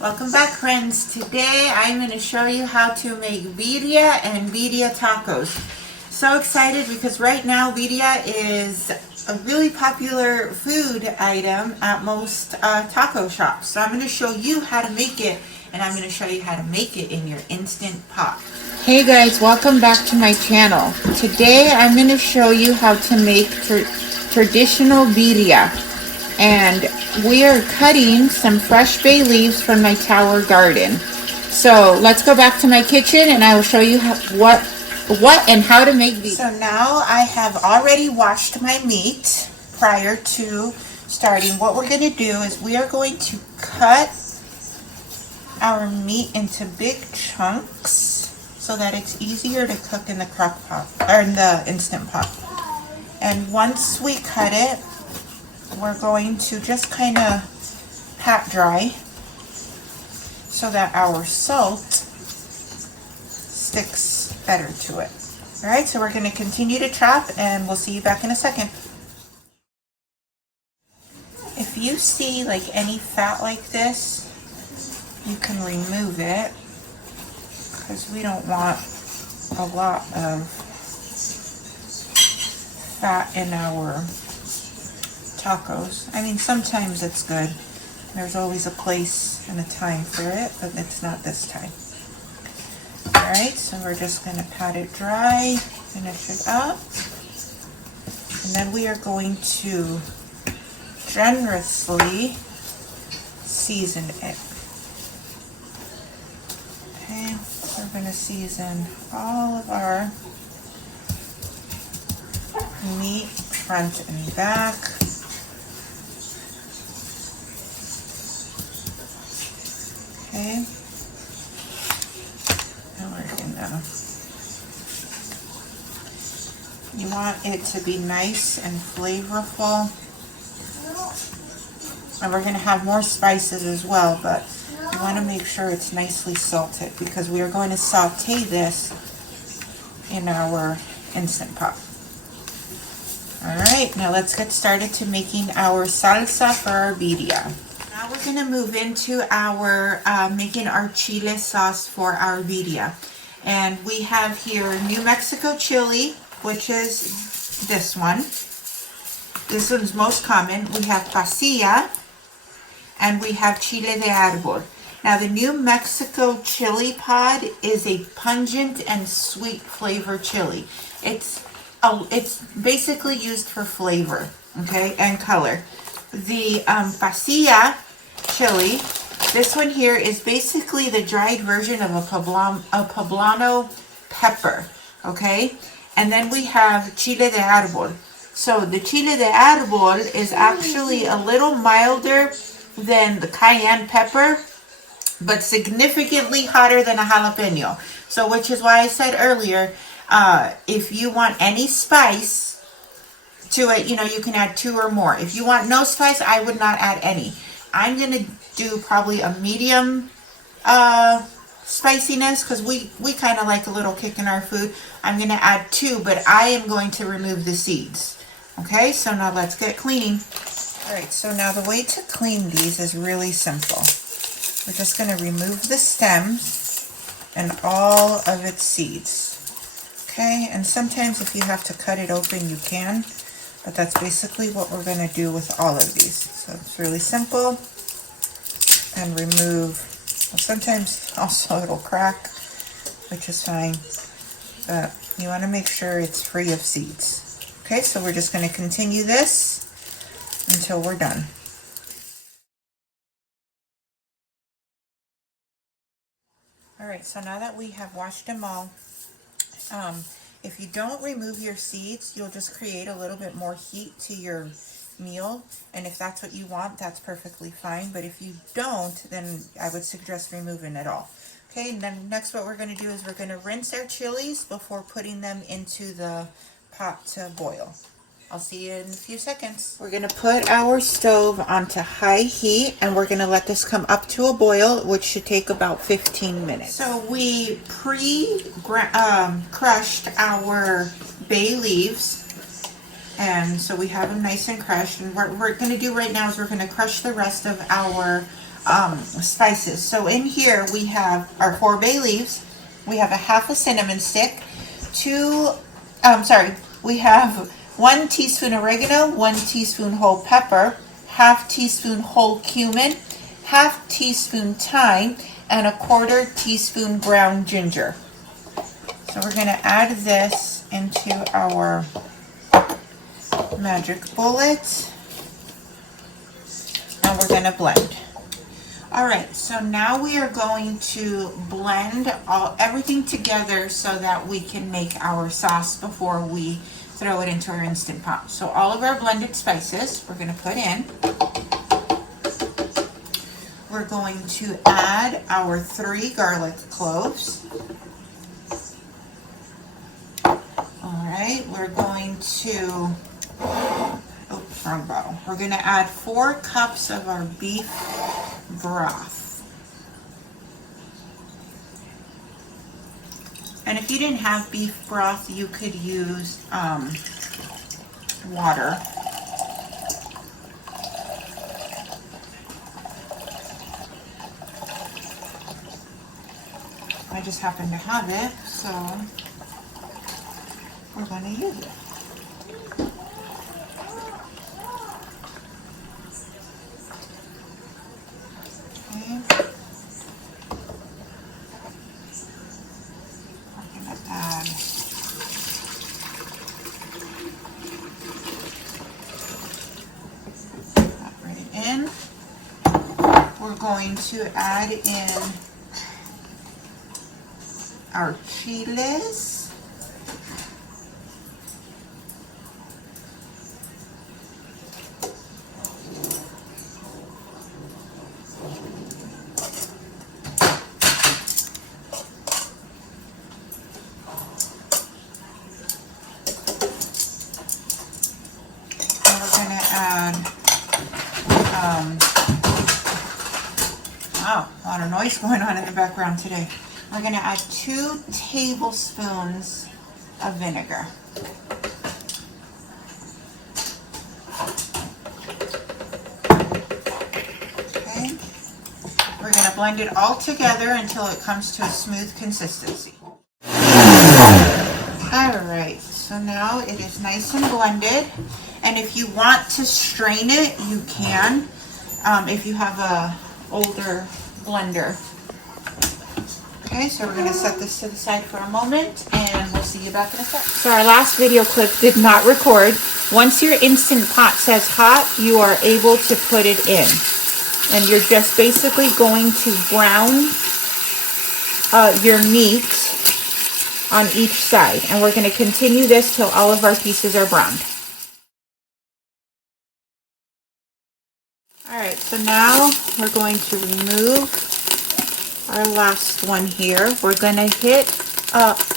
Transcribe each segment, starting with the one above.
Welcome back, friends. Today I'm going to show you how to make birria and birria tacos. So excited because right now birria is a really popular food item at most taco shops. So I'm going to show you how to make it, and I'm going to show you how to make it in your Instant Pot. Hey guys, welcome back to my channel. Today I'm going to show you how to make traditional birria. And we are cutting some fresh bay leaves from my tower garden. So let's go back to my kitchen and I will show you what and how to make these. So now I have already washed my meat prior to starting. What we're going to do is we are going to cut our meat into big chunks so that it's easier to cook in the crock pot or in the Instant Pot. And once we cut it, we're going to just kind of pat dry so that our salt sticks better to it. All right, so we're going to continue to chop and we'll see you back in a second. If you see like any fat like this, you can remove it because we don't want a lot of fat in our tacos. I mean, sometimes it's good. There's always a place and a time for it, but it's not this time. Alright, so we're just going to pat it dry, finish it up, and then we are going to generously season it. Okay, so we're going to season all of our meat, front and back. Okay, and we're gonna, you want it to be nice and flavorful, and we're gonna have more spices as well, but you want to make sure it's nicely salted because we are going to saute this in our Instant Pot. Alright, now let's get started to making our salsa for our birria. Now we're going to move into our making our chile sauce for our birria. And we have here New Mexico chili, which is this one. This one's most common. We have pasilla, and we have Chile De Arbol. Now the New Mexico chili pod is a pungent and sweet flavor chili. It's basically used for flavor, okay, and color. The pasilla chili, this one here is basically the dried version of a poblano pepper, okay? And then we have Chile De Arbol. So the Chile De Arbol is actually a little milder than the cayenne pepper, but significantly hotter than a jalapeno. So which is why I said earlier, if you want any spice to it, you know, you can add 2 or more. If you want no spice, I would not add any. I'm going to do probably a medium spiciness because we kind of like a little kick in our food. I'm going to add 2, but I am going to remove the seeds. Okay, so now let's get cleaning. Alright, so now the way to clean these is really simple. We're just going to remove the stems and all of its seeds. Okay, and sometimes if you have to cut it open, you can, but that's basically what we're going to do with all of these. So it's really simple. And remove, well, sometimes also it'll crack, which is fine, but you want to make sure it's free of seeds. Okay, so we're just going to continue this until we're done. Alright, so now that we have washed them all, if you don't remove your seeds, you'll just create a little bit more heat to your meal, and if that's what you want, that's perfectly fine, but if you don't, then I would suggest removing it all. Okay, and then next what we're going to do is we're going to rinse our chilies before putting them into the pot to boil. I'll see you in a few seconds. We're going to put our stove onto high heat and we're going to let this come up to a boil, which should take about 15 minutes. So we crushed our bay leaves, and so we have them nice and crushed, and what we're going to do right now is we're going to crush the rest of our spices. So in here we have our 4 bay leaves, we have a half a cinnamon stick, we have 1 teaspoon oregano, 1 teaspoon whole pepper, half teaspoon whole cumin, half teaspoon thyme, and a 1/4 teaspoon ground ginger. So we're going to add this into our magic bullet, and we're going to blend. Alright, so now we are going to blend everything together so that we can make our sauce before we throw it into our Instant Pot. So all of our blended spices we're going to put in. We're going to add our 3 garlic cloves. Alright, we're going to, wrong bottle. We're going to add 4 cups of our beef broth. And if you didn't have beef broth, you could use water. I just happen to have it, so we're going to use it. Okay. We're going to add that right in. We're going to add in our chiles. And we're going to add, wow, a lot of noise going on in the background today. We're going to add 2 tablespoons of vinegar. Okay. We're going to blend it all together until it comes to a smooth consistency. Alright, so now it is nice and blended. And if you want to strain it, you can. If you have a older blender. Okay, so we're going to set this to the side for a moment, and we'll see you back in a sec. So our last video clip did not record. Once your Instant Pot says hot, you are able to put it in. And you're just basically going to brown your meat on each side. And we're going to continue this till all of our pieces are browned. Alright, so now we're going to remove our last one here. We're going to hit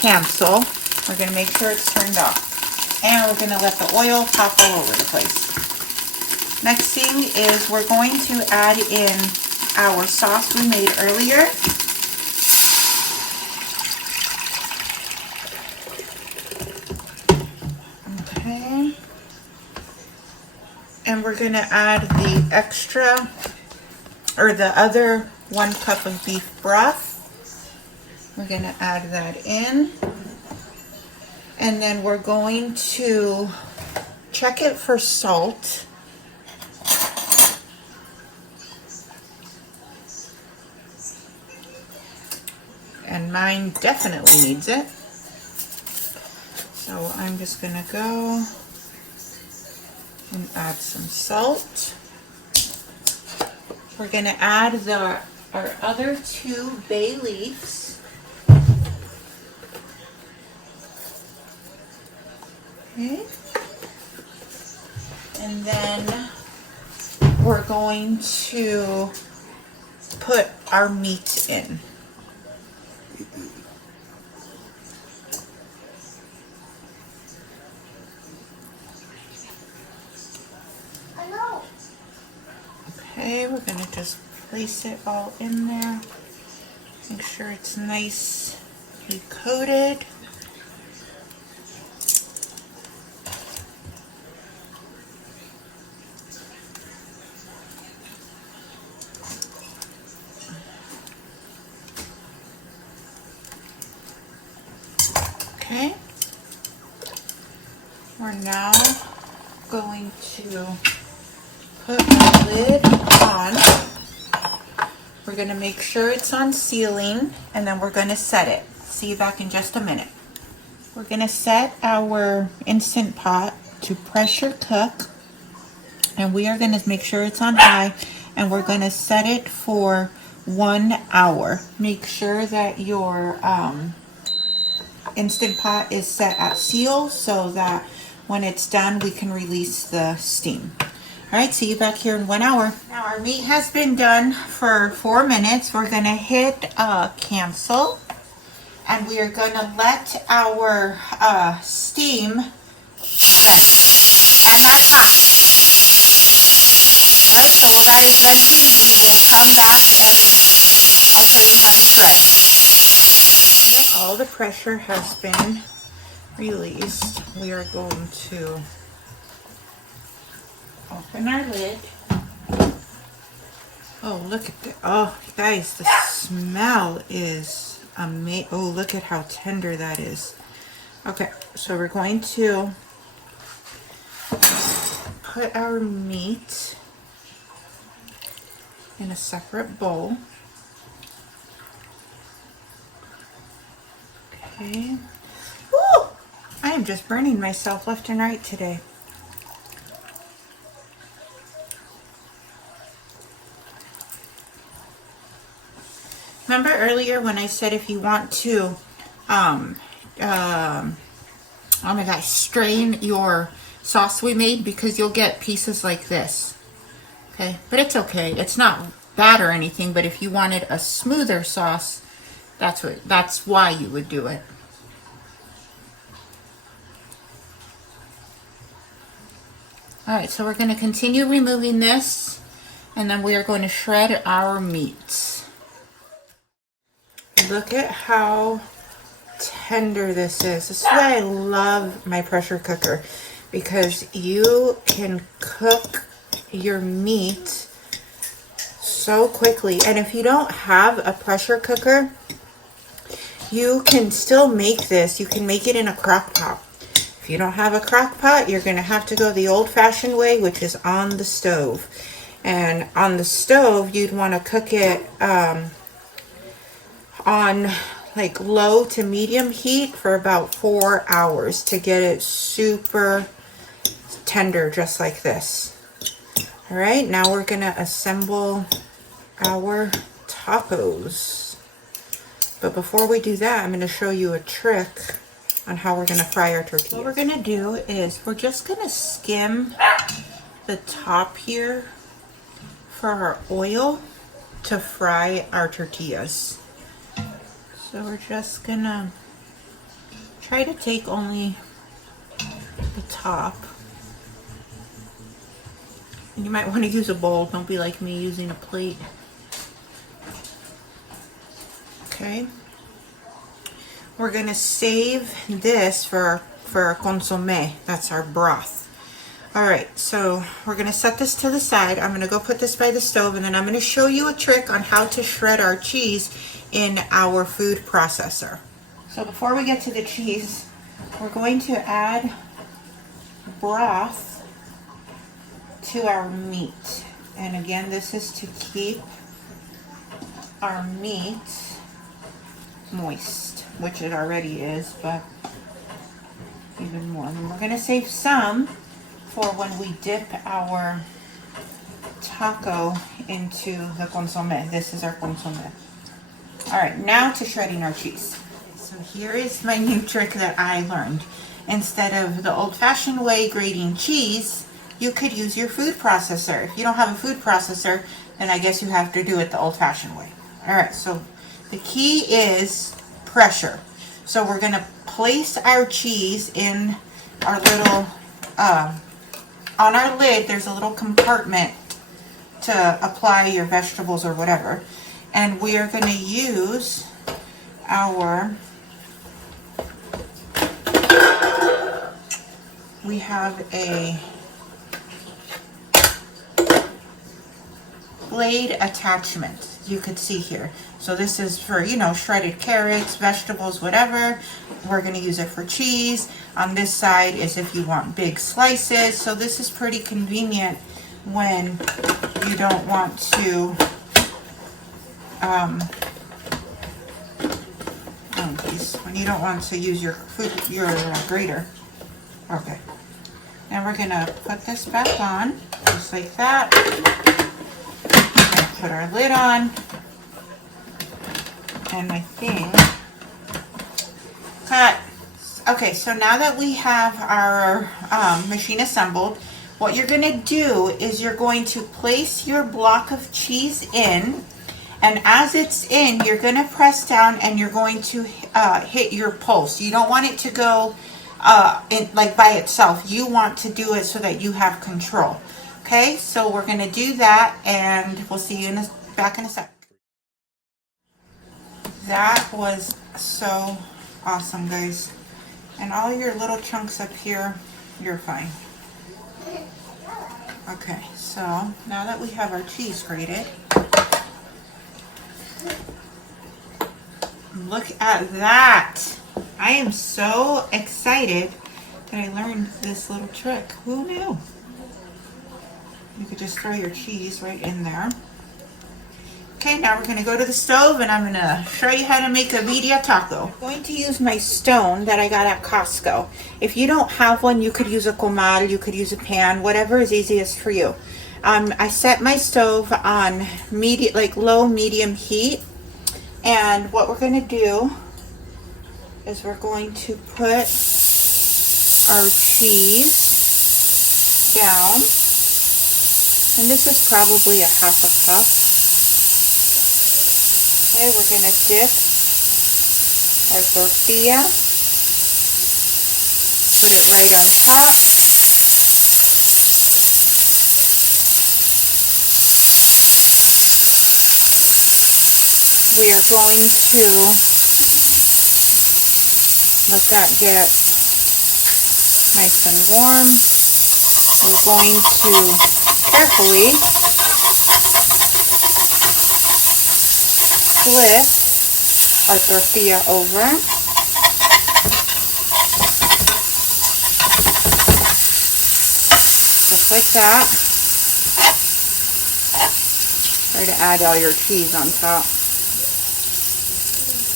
cancel. We're going to make sure it's turned off. And we're going to let the oil pop all over the place. Next thing is we're going to add in our sauce we made earlier. Okay. And we're going to add the extra, or the other 1 cup of beef broth. We're going to add that in. And then we're going to check it for salt. And mine definitely needs it. So I'm just going to go and add some salt. We're going to add our other 2 bay leaves. Okay. And then we're going to put our meat in. Okay, we're going to just place it all in there. Make sure it's nicely coated. now going to put our lid on. We're going to make sure it's on sealing, and then we're going to set it. See you back in just a minute. We're going to set our Instant Pot to pressure cook, and we are going to make sure it's on high, and we're going to set it for 1 hour. Make sure that your Instant Pot is set at seal so that when it's done we can release the steam. Alright, see you back here in 1 hour. Now our meat has been done for 4 minutes. We're going to hit cancel, and we are going to let our steam vent. And that's hot. Alright, so while that is venting, we will come back and I'll show you how to shred. Okay, all the pressure has been released. We are going to open our lid. Oh, look at that. Oh, guys, the smell is amazing. Oh, look at how tender that is. Okay, so we're going to put our meat in a separate bowl. Okay. Woo! I am just burning myself left and right today. Remember earlier when I said if you want to, oh my gosh, strain your sauce we made, because you'll get pieces like this. Okay, but it's okay. It's not bad or anything, but if you wanted a smoother sauce, that's why you would do it. Alright, so we're going to continue removing this, and then we are going to shred our meat. Look at how tender this is. This is why I love my pressure cooker, because you can cook your meat so quickly. And if you don't have a pressure cooker, you can still make this. You can make it in a crock pot. If you don't have a crock pot, you're going to have to go the old-fashioned way, which is on the stove. And on the stove, you'd want to cook it on like low to medium heat for about 4 hours to get it super tender, just like this. All right, now we're going to assemble our tacos. But before we do that, I'm going to show you a trick on how we're going to fry our tortillas. What we're going to do is we're just going to skim the top here for our oil to fry our tortillas. So we're just going to try to take only the top. And you might want to use a bowl. Don't be like me using a plate. Okay. We're going to save this for our consommé. That's our broth. Alright, so we're going to set this to the side. I'm going to go put this by the stove, and then I'm going to show you a trick on how to shred our cheese in our food processor. So before we get to the cheese, we're going to add broth to our meat. And again, this is to keep our meat moist, which it already is, but even more. And we're going to save some for when we dip our taco into the consommé. This is our consommé. Alright, now to shredding our cheese. So here is my new trick that I learned. Instead of the old-fashioned way grating cheese, you could use your food processor. If you don't have a food processor, then I guess you have to do it the old-fashioned way. Alright, so the key is pressure. So we're going to place our cheese in our little, on our lid, there's a little compartment to apply your vegetables or whatever. And we are going to use our, we have a blade attachment. you could see here. So this is for, you know, shredded carrots, vegetables, whatever. We're going to use it for cheese. On this side is if you want big slices. So this is pretty convenient when you don't want to when you don't want to use your grater. Okay. Now we're gonna put this back on, just like that. We're gonna put our lid on. And I think, cut. Okay, so now that we have our machine assembled, what you're gonna do is you're going to place your block of cheese in, and as it's in, you're gonna press down and you're going to hit your pulse. You don't want it to go like by itself. You want to do it so that you have control. Okay, so we're gonna do that, and we'll see you back in a sec. That was so awesome, guys. And all your little chunks up here, you're fine. Okay, so now that we have our cheese grated, look at that. I am so excited that I learned this little trick. Who knew? You could just throw your cheese right in there. Okay, now we're gonna go to the stove and I'm gonna show you how to make a birria taco. I'm going to use my stone that I got at Costco. If you don't have one, you could use a comal, you could use a pan, whatever is easiest for you. I set my stove on low medium heat, and what we're gonna do is we're going to put our cheese down, and this is probably a half a cup. Okay, we're going to dip our tortilla, put it right on top. We are going to let that get nice and warm. We're going to carefully flip our tortilla over. Just like that. Try to add all your cheese on top.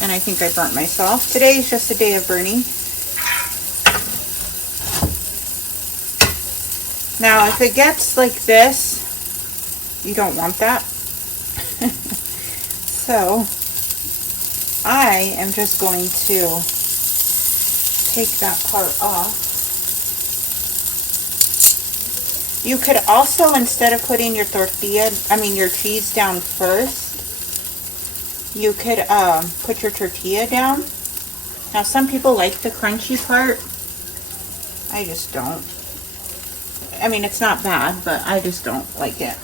And I think I burnt myself. Today is just a day of burning. Now, if it gets like this, you don't want that. So, I am just going to take that part off. You could also, instead of putting your your cheese down first, you could put your tortilla down. Now, some people like the crunchy part. I just don't. I mean, it's not bad, but I just don't like it.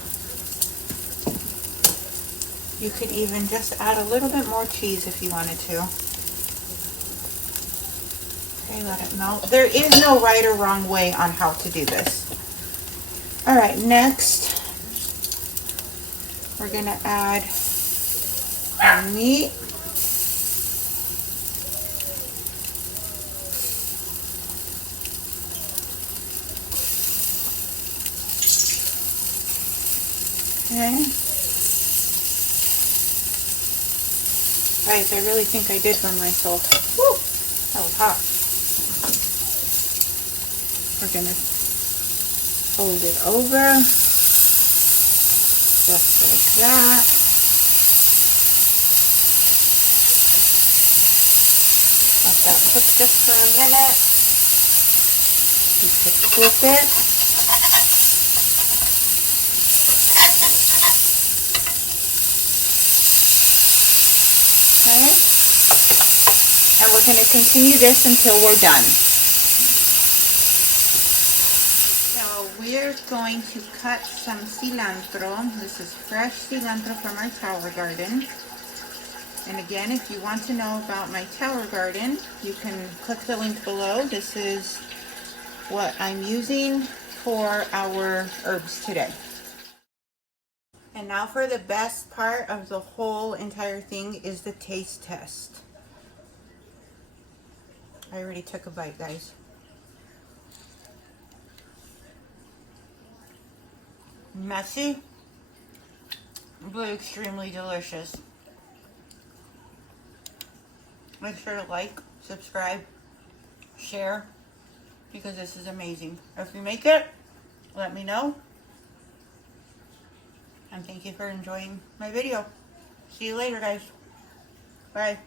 You could even just add a little bit more cheese if you wanted to. Okay, let it melt. There is no right or wrong way on how to do this. All right, next, we're gonna add our meat. Okay. Guys, I really think I did burn myself. Woo! That was hot. We're gonna fold it over, just like that. Let that cook just for a minute. You could flip it. Okay, and we're going to continue this until we're done. So we're going to cut some cilantro. This is fresh cilantro from our tower garden. And again, if you want to know about my tower garden, you can click the link below. This is what I'm using for our herbs today. And now for the best part of the whole entire thing is the taste test. I already took a bite, guys. Messy, but extremely delicious. Make sure to like, subscribe, share, because this is amazing. If you make it, let me know. And thank you for enjoying my video. See you later, guys. Bye.